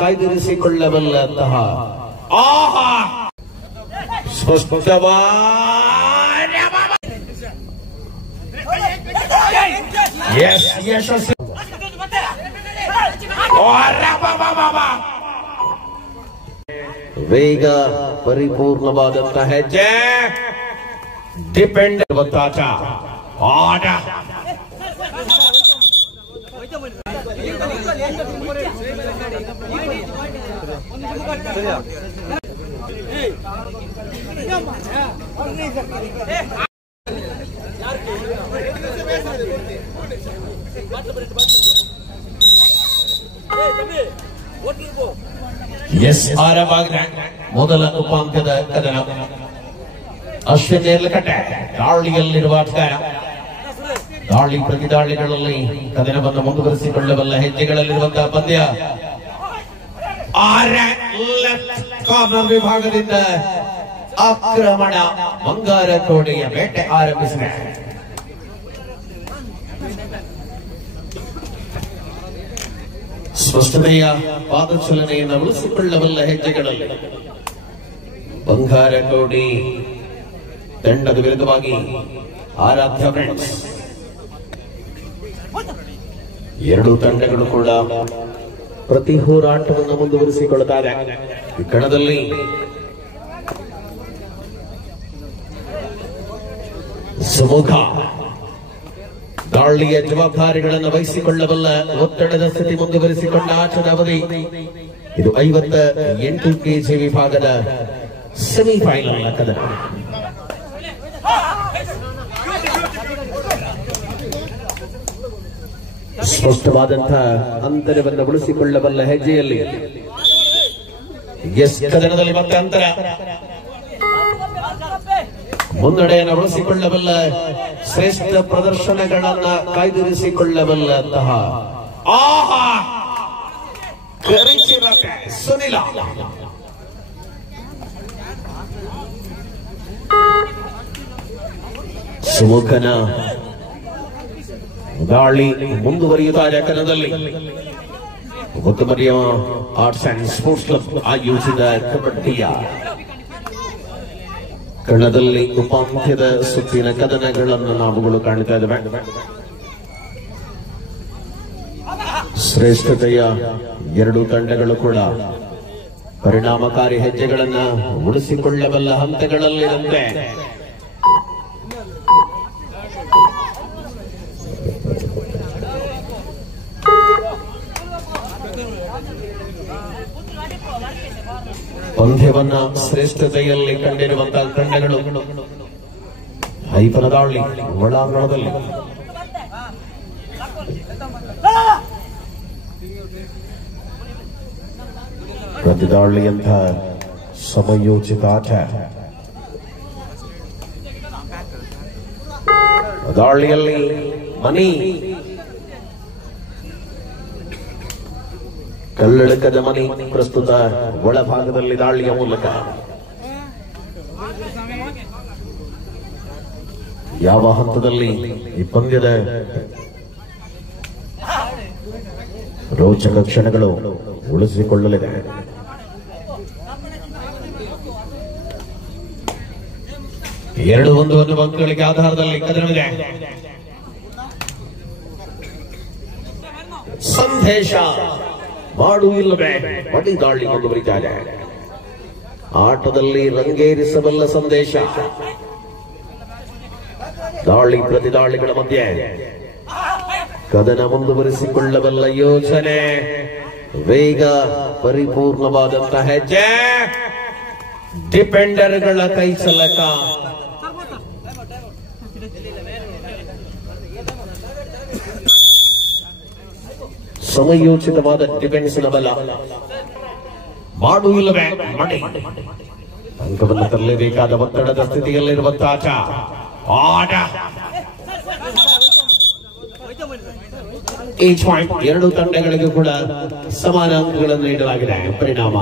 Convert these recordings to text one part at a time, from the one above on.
ಕಾಯ್ದಿರಿಸಿಕೊಳ್ಳಬಲ್ಲಂತಹ ಯಶಸ್ವಿ ವೇಗ ಪರಿಪೂರ್ಣವಾದಂತಹ ಹೆಜ್ಜೆ ಡಿಪೆಂಡ್ ಗೊತ್ತಾಟ ಆಟ ಎಸ್ ಆರವಾಗಿದೆ ಮೊದಲ ಉಪಾಂತ್ಯದ ಕದನ. ಅಶ್ವಿನ್ ನೇರ್ಲಕಟ್ಟೆ ದಾಳಿಯಲ್ಲಿರುವ ಆಟಗಾರ. ದಾಳಿ ಪ್ರತಿದಾಳಿಗಳಲ್ಲಿ ಕದನವನ್ನು ಮುಂದುವರಿಸಿಕೊಳ್ಳಬಲ್ಲ ಹೆಜ್ಜೆಗಳಲ್ಲಿರುವಂತಹ ಪಂದ್ಯ. ಕಾರ್ನರ್ ವಿಭಾಗದಿಂದ ಆಕ್ರಮಣ ಬಂಗಾರ ಕೋಟೆಯ ಬೇಟೆ ಆರಂಭಿಸಿದೆ. ಸ್ಪಷ್ಟತೆಯ ಪಾದಚಲನೆಯನ್ನು ಉಳಿಸಿಕೊಳ್ಳಬಲ್ಲ ಹೆಜ್ಜೆಗಳಲ್ಲಿ ಬಂಗಾರ ಕೋಡಿ ತಂಡದ ವಿರುದ್ಧವಾಗಿ ಆರಾಧ್ಯ ಫ್ರೆಂಡ್ಸ್. ಎರಡೂ ತಂಡಗಳು ಕೂಡ ಪ್ರತಿ ಹೋರಾಟವನ್ನು ಮುಂದುವರಿಸಿಕೊಳ್ಳುತ್ತಾರೆ. ಈ ಕಣದಲ್ಲಿ ಸುಮುಖ ದಾಳಿಯ ಜವಾಬ್ದಾರಿಗಳನ್ನು ವಹಿಸಿಕೊಳ್ಳಬಲ್ಲ ಒತ್ತಡದ ಸ್ಥಿತಿ ಮುಂದುವರಿಸಿಕೊಂಡ ಆಟದ ಅವಧಿ. ಇದು 58 ಕೆಜಿ ವಿಭಾಗದ ಸೆಮಿಫೈನಲ್ ಕದನ. ಸ್ಪಷ್ಟವಾದಂತಹ ಅಂತರವನ್ನು ಉಳಿಸಿಕೊಳ್ಳಬಲ್ಲ ಹೆಜ್ಜೆಯಲ್ಲಿ ಕದನದಲ್ಲಿ ಮತ್ತೆ ಅಂತರ ಮುನ್ನಡೆಯನ್ನು ಉಳಿಸಿಕೊಳ್ಳಬಲ್ಲ ಶ್ರೇಷ್ಠ ಪ್ರದರ್ಶನಗಳನ್ನ ಕಾಯ್ದಿರಿಸಿಕೊಳ್ಳಬಲ್ಲಂತಹ ಸುನಿಲ ಸುಮುಖನ ದಾಳಿ ಮುಂದುವರಿಯುತ್ತಾರೆ. ಕನ್ನಡದಲ್ಲಿ ಮುತ್ತುಮರಿಯ ಆರ್ಟ್ಸ್ ಅಂಡ್ ಸ್ಪೋರ್ಟ್ಸ್ ಕ್ಲಬ್ ಆಯೋಜಿಸಿದ ಕಬಡ್ಡಿಯ ಕಣದಲ್ಲಿ ಉಪಾಂತ್ಯದ ಸುತ್ತಿನ ಕದನಗಳನ್ನು ನಾವುಗಳು ಕಾಣ್ತಾ ಇದ್ದೇವೆ. ಶ್ರೇಷ್ಠತೆಯ ಎರಡೂ ತಂಡಗಳು ಕೂಡ ಪರಿಣಾಮಕಾರಿ ಹೆಜ್ಜೆಗಳನ್ನು ಉಳಿಸಿಕೊಳ್ಳಬಲ್ಲ ಹಂತಗಳಲ್ಲಿರುತ್ತೆ. ಪಂದ್ಯವನ್ನ ಶ್ರೇಷ್ಠತೆಯಲ್ಲಿ ಕಂಡಿರುವಂತಹ ತಂಡಗಳು ಹೈಪನ ದಾಳಿ ಒಳಾಂಗಣದಲ್ಲಿ ಪ್ರತಿದಾಳಿಯಂಥ ಸಮಯೋಚಿತ ಆಟ. ದಾಳಿಯಲ್ಲಿ ಮನಿ ಕಲ್ಲಡಕದ ಮನಿ ಪ್ರಸ್ತುತ ಒಳಭಾಗದಲ್ಲಿ ದಾಳಿಯ ಮೂಲಕ ಯಾವ ಹಂತದಲ್ಲಿ ಈ ಪಂದ್ಯದ ರೋಚಕ ಕ್ಷಣಗಳು ಉಳಿಸಿಕೊಳ್ಳಲಿದೆ. ಎರಡು ಒಂದು ಅಂಕಗಳಿಗೆ ಆಧಾರದಲ್ಲಿ ಕದನವಿದೆ. ಸಂದೇಶ ಮಾಡು ಇಲ್ಲವೇ ಬಡಿ ದಾಳಿ ಮುಂದುವರಿತಾ ಇದೆ. ಆಟದಲ್ಲಿ ರಂಗೇರಿಸಬಲ್ಲ ಸಂದೇಶ. ದಾಳಿ ಪ್ರತಿದಾಳಿಗಳ ಮಧ್ಯೆ ಕದನ ಮುಂದುವರಿಸಿಕೊಳ್ಳಬಲ್ಲ ಯೋಚನೆ. ವೇಗ ಪರಿಪೂರ್ಣವಾದಂತಹ ಹೆಜ್ಜೆ. ಡಿಪೆಂಡರ್ಗಳ ಕೈ ಚಲಕ. ಸಮಯೋಚಿತವಾದ ಡಿಫೆನ್ಸ್ನ ಬಲ. ಮಾಡು ಇಲ್ಲವೇ ಮಡಿ ಅಂಕವನ್ನು ತರಲೇಬೇಕಾದ ಒತ್ತಡದ ಸ್ಥಿತಿಯಲ್ಲಿರುವಂತಹ ಆಟ. ಈಚ್ ಪಾಯಿಂಟ್ ಎರಡೂ ತಂಡಗಳಿಗೂ ಕೂಡ ಸಮಾನ ಅಂಕಗಳನ್ನು ನೀಡಲಾಗಿದೆ. ಪರಿಣಾಮ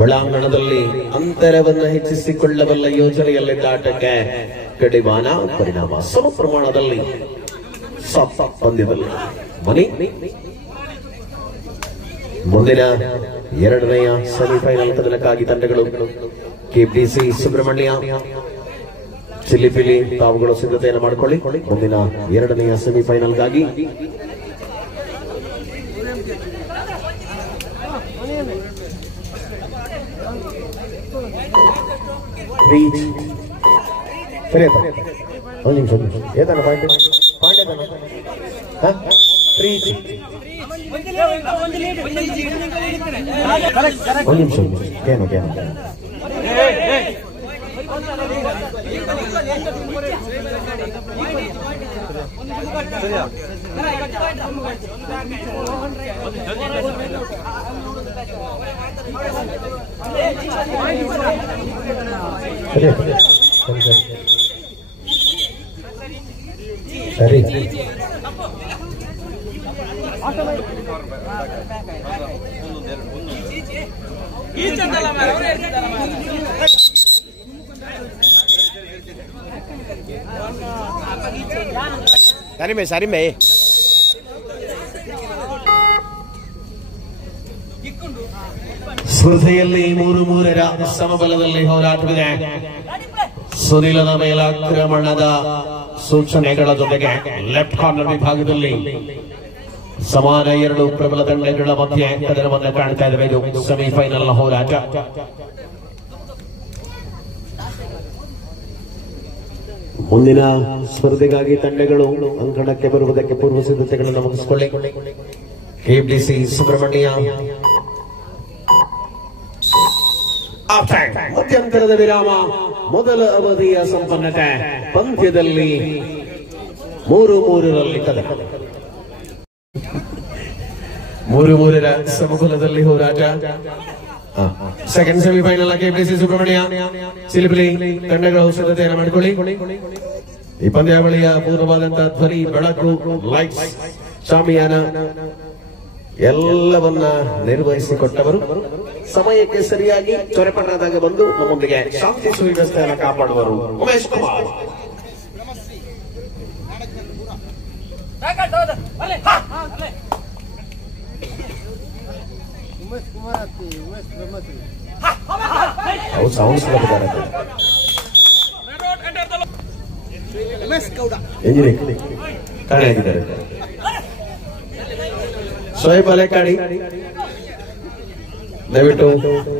ಒಳಾಂಗಣದಲ್ಲಿ ಅಂತರವನ್ನು ಹೆಚ್ಚಿಸಿಕೊಳ್ಳಬಲ್ಲ ಯೋಜನೆಯಲ್ಲಿದ್ದ ಆಟಕ್ಕೆ ಕಡಿವಾಣ. ಪರಿಣಾಮ ಸಮ ಪ್ರಮಾಣದಲ್ಲಿ ಪಂದ್ಯದಲ್ಲಿ ಮನಿ ಮುಂದಿನ ಎರಡನೆಯ ಸೆಮಿಫೈನಲ್ ಕದನಕ್ಕಾಗಿ ತಂಡಗಳು ಕೆಪಿಸಿ ಸುಬ್ರಹ್ಮಣ್ಯ ಚಿಲಿಪಿಲಿ ತಾವುಗಳು ಸಿದ್ಧತೆಯನ್ನು ಮಾಡಿಕೊಳ್ಳಿ. ಮುಂದಿನ ಎರಡನೆಯ ಸೆಮಿಫೈನಲ್ಗಾಗಿ ಒಂದು ನಿಮಿಷ ಏತನ ಪಾಂಡೆ ಒಂದು ನಿಮಿಷ ಏನು ಸರಿ ಸರಿಮೆ ಸ್ಪರ್ಧೆಯಲ್ಲಿ 3-3ರ ಸಮಬಲದಲ್ಲಿ ಹೋರಾಟವಿದೆ. ಸುನಿಲನ ಮೇಲಾಕ್ರಮಣದ ಸೂಚನೆಗಳ ಜೊತೆಗೆ ಲೆಫ್ಟ್ ಕಾರ್ನರ್ ವಿಭಾಗದಲ್ಲಿ ಸಮಾನ ಎರಡು ಪ್ರಬಲ ತಂಡಗಳ ಮಧ್ಯೆ ಕದನವನ್ನು ಕಾಣ್ತಾ ಇದ್ದೇವೆ. ಇದು ಸೆಮಿಫೈನಲ್ ಹೋರಾಟ. ಮುಂದಿನ ಸ್ಪರ್ಧೆಗಾಗಿ ತಂಡಗಳು ಅಂಕಣಕ್ಕೆ ಬರುವುದಕ್ಕೆ ಪೂರ್ವ ಸಿದ್ಧತೆಗಳನ್ನು ಮುಗಿಸಿಕೊಳ್ಳಿ. ಕೆಪಿಸಿ ಸುಬ್ರಹ್ಮಣ್ಯ ಮಧ್ಯಂತರದ ವಿರಾಮ, ಮೊದಲ ಅವಧಿಯ ಸಂಪನ್ನತೆ. ಪಂದ್ಯದಲ್ಲಿ 3-3ರಲ್ಲಿ ಕದನ. 3-3ರ ಸಮಬಲದಲ್ಲಿ ಹೋರಾಟ. ಸೆಕೆಂಡ್ ಸೆಮಿಫೈನಲ್ ಕೆಪಿಸಿ ಸುಬ್ರಹ್ಮಣ್ಯ ಚಿಲಿಪಿಲಿ ತಂಡಗಳು ಸಿದ್ಧತೆಯನ್ನು ಮಾಡಿಕೊಳ್ಳಿ. ಈ ಪಂದ್ಯಾವಳಿಯ ಪೂರ್ವವಾದಂತಹ ಧ್ವನಿ, ಬೆಳಕು, ಲೈಟ್ಸ್, ಶಾಮಿಯಾನ ಎಲ್ಲವನ್ನ ನಿರ್ವಹಿಸಿಕೊಟ್ಟವರು ಸಮಯಕ್ಕೆ ಸರಿಯಾಗಿ ಚೊರೆಪಟ್ಟಣದಾಗ ಬಂದು ನಮ್ಮೊಂದಿಗೆ ಶಾಂತಿ ಸುವ್ಯವಸ್ಥೆಯನ್ನು ಕಾಪಾಡುವರು ಉಮೇಶ್ ಕುಮಾರ್. ಕಾಣಿದ್ದಾರೆ ಶೋಯಬ್ ಅಲೆಕಾಡಿ ದಯವಿಟ್ಟು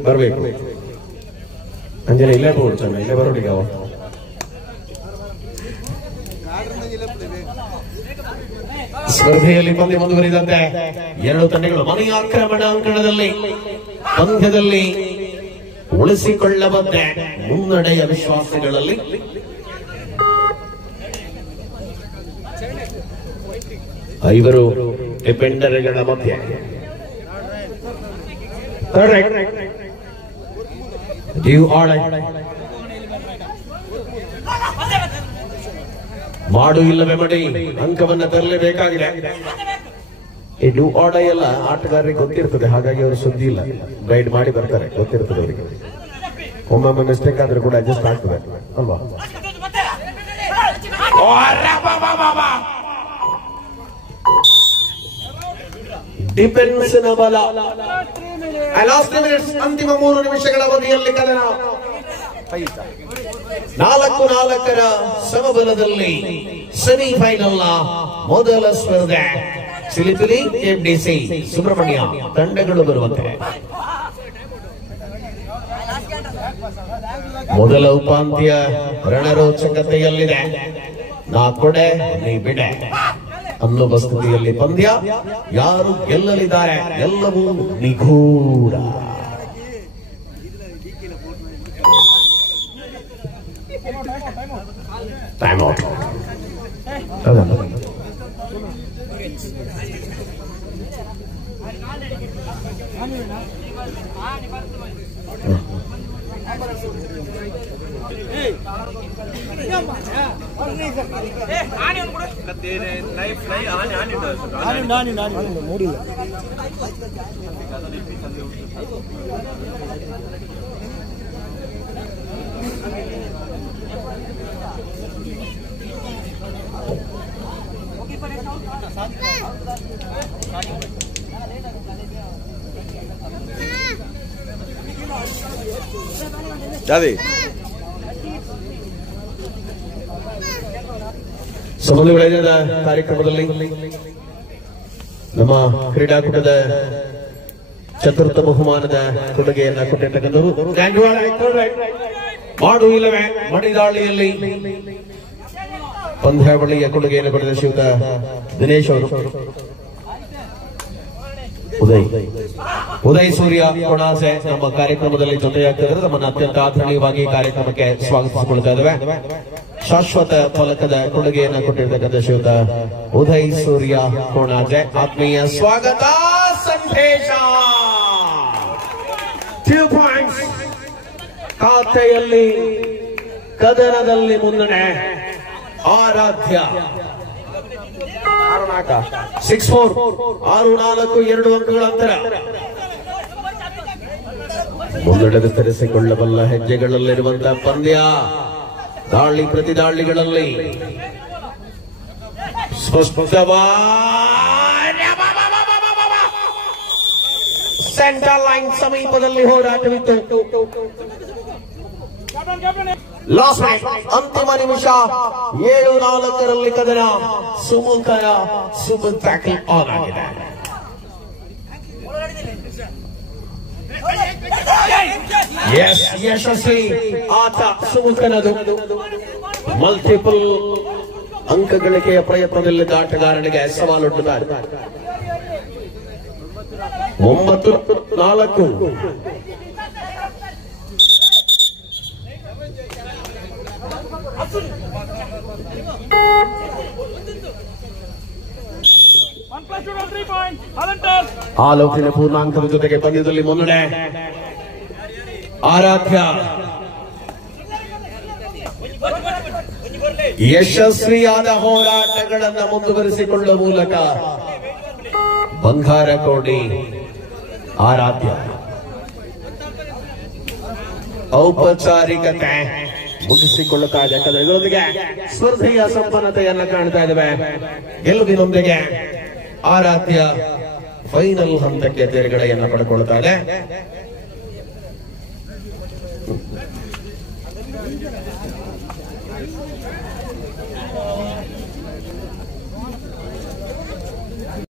ಬರಬೇಕು. ಅಂಜನೆ ಇಲ್ಲೇ ಕೊಡ್ತಾನೆ, ಇಲ್ಲೇ ಬರೋಡಿಗೆ ಅವ ಸ್ಪರ್ಧೆಯಲ್ಲಿ ಪಂದ್ಯ ಮುಂದುವರಿದಂತೆ ಎರಡು ತಂಡಗಳು ಮನೆಯ ಆಕ್ರಮಣ ಅಂಕಣದಲ್ಲಿ ಪಂದ್ಯದಲ್ಲಿ ಉಳಿಸಿಕೊಳ್ಳಬದ್ದೆ ಮುನ್ನಡೆಯ ವಿಶ್ವಾಸಗಳಲ್ಲಿ ಐವರು ಡಿಪೆಂಡರ್ಗಳ ಮಧ್ಯೆ ಮಾಡು ಇಲ್ಲವೇ ಮಡಿ ಅಂಕವನ್ನ ತರಲೇಬೇಕಾಗಿದೆ. ಈ ಡೂ ಆರ್ಡರ್ ಎಲ್ಲ ಆಟಗಾರರಿಗೆ ಗೊತ್ತಿರ್ತದೆ, ಹಾಗಾಗಿ ಅವರು ಸುದ್ದಿ ಇಲ್ಲ, ಗೈಡ್ ಮಾಡಿ ಬರ್ತಾರೆ, ಗೊತ್ತಿರ್ತದೆ ಅವರಿಗೆ. ಒಮ್ಮೊಮ್ಮೆ ಮಿಸ್ಟೇಕ್ ಆದ್ರೆ ಕೂಡ ಅಡ್ಜಸ್ಟ್ ಆಗ್ತದೆ ಅಲ್ವಾ? ಡಿಫೆನ್ಸಿನ ಬಲ. ಅಂತಿಮ 3 ನಿಮಿಷಗಳ ಅವಧಿಯಲ್ಲಿ ಕದನ 4-4ರ ಸಮಬಲದಲ್ಲಿ ಸೆಮಿಫೈನಲ್ ಮೊದಲ ಸ್ಪರ್ಧೆ. ಚಿಲಿಪಿಲಿ ಕೆಪಿಸಿ ಸುಬ್ರಹ್ಮಣ್ಯ ತಂಡಗಳು ಬರುವಂತೆ ಮೊದಲ ಉಪಾಂತ್ಯ ರಣರೋಚಕತೆಯಲ್ಲಿದೆ. ನಾ ಕೊಡೆ ನೀ ಬಿಡೆ ಅನ್ನುವ ಸ್ಥಿತಿಯಲ್ಲಿ ಪಂದ್ಯ. ಯಾರು ಗೆಲ್ಲಲಿದ್ದಾರೆ ಎಲ್ಲವೂ ನಿಗೂಢ. Time out. ಮೂಡಿಲ್ಲ ಸಂಬಂಧಗಳಿಂದ ಕಾರ್ಯಕ್ರಮದಲ್ಲಿ ನಮ್ಮ ಕ್ರೀಡಾಕೂಟದ ಚತುರ್ಥ ಬಹುಮಾನದ ಕೊಡುಗೆಯನ್ನ ಕೊಟ್ಟಿರ್ತಕ್ಕಂಥವರು ಮಾಡು ಇಲ್ಲವೇ ಮಣಿದಾಳಿಯಲ್ಲಿ ಪಂದ್ಯಾವಳಿಯ ಕೊಡುಗೆಯನ್ನು ಕೊಡಿದ ಶ್ರೀಯುತ ದಿನೇಶ್ ಅವರು. ಉದಯ್ ಸೂರ್ಯ ಕೊಣಾಸೆ ನಮ್ಮ ಕಾರ್ಯಕ್ರಮದಲ್ಲಿ ಜೊತೆಯಾಗ್ತಿದ್ದಾರೆ. ನಮ್ಮನ್ನು ಅತ್ಯಂತ ಆದರಣೀಯವಾಗಿ ಕಾರ್ಯಕ್ರಮಕ್ಕೆ ಸ್ವಾಗತಿಸಿಕೊಳ್ತಾ ಇದ್ದೇವೆ. ಶಾಶ್ವತ ಫಲಕದ ಕೊಡುಗೆಯನ್ನು ಕೊಟ್ಟಿರ್ತಕ್ಕಂಥ ಶ್ರೀಯುತ ಉದಯ್ ಸೂರ್ಯ ಕೊಣಾಸೆ ಆತ್ಮೀಯ ಸ್ವಾಗತ. ಸಂದೇಶ 2 ಪಾಯಿಂಟ್ಸ್ ಖಾತೆಯಲ್ಲಿ ಕದನದಲ್ಲಿ ಮುನ್ನಡೆ ಆರಾಧ್ಯ 6-4 6-4 2 ಅಂಕಗಳ ಅಂತರ. ಮುನ್ನಡೆದು ತರಿಸಿಕೊಳ್ಳಬಲ್ಲ ಹೆಜ್ಜೆಗಳಲ್ಲಿರುವಂತಹ ಪಂದ್ಯ. ದಾಳಿ ಪ್ರತಿ ದಾಳಿಗಳಲ್ಲಿ ಸೆಂಟರ್ ಲೈನ್ ಸಮೀಪದಲ್ಲಿ ಹೋರಾಟವಿತ್ತು. ಲಾಸ್ಟ್ ಅಂತಿಮ ನಿಮಿಷ 7-4 ಕದನ. ಸುಮುಖನ ಸೂಪರ್ ಟ್ಯಾಕಲ್ ಆನ್ ಆಗಿದೆ. ಯಶಸ್ವಿ ಆಟ ಸುಮುಖನದು. ಮಲ್ಟಿಪಲ್ ಅಂಕ ಗಳಿಕೆಯ ಪ್ರಯತ್ನದಲ್ಲಿದ್ದ ಆಟಗಾರನಿಗೆ ಸವಾಲೊಡ್ಡಿದ್ದಾರೆ. 9-4 ಆಲೋಚನೆ ಪೂರ್ಣಾಂಕದ ಜೊತೆಗೆ ಪಂದ್ಯದಲ್ಲಿ ಮುನ್ನಡೆ ಆರಾಧ್ಯ. ಯಶಸ್ವಿಯಾದ ಹೋರಾಟಗಳನ್ನು ಮುಂದುವರಿಸಿಕೊಳ್ಳುವ ಮೂಲಕ ಬಂಗಾರ ಕೋಡಿ ಆರಾಧ್ಯ ಔಪಚಾರಿಕತೆ ಮುಗಿಸಿಕೊಳ್ಳುತ್ತಾ ಇದೆ. ಇದರೊಂದಿಗೆ ಸ್ಪರ್ಧೆಯ ಸಂಪನ್ನತೆಯನ್ನು ಕಾಣ್ತಾ ಇದ್ದೇವೆ. ಗೆಲುವಿನೊಂದಿಗೆ ಆರಾಧ್ಯ ಫೈನಲ್ ಹಂತಕ್ಕೆ ತೇರ್ಗಡೆಯನ್ನು ಪಡೆದುಕೊಳ್ಳುತ್ತಾ ಇದೆ.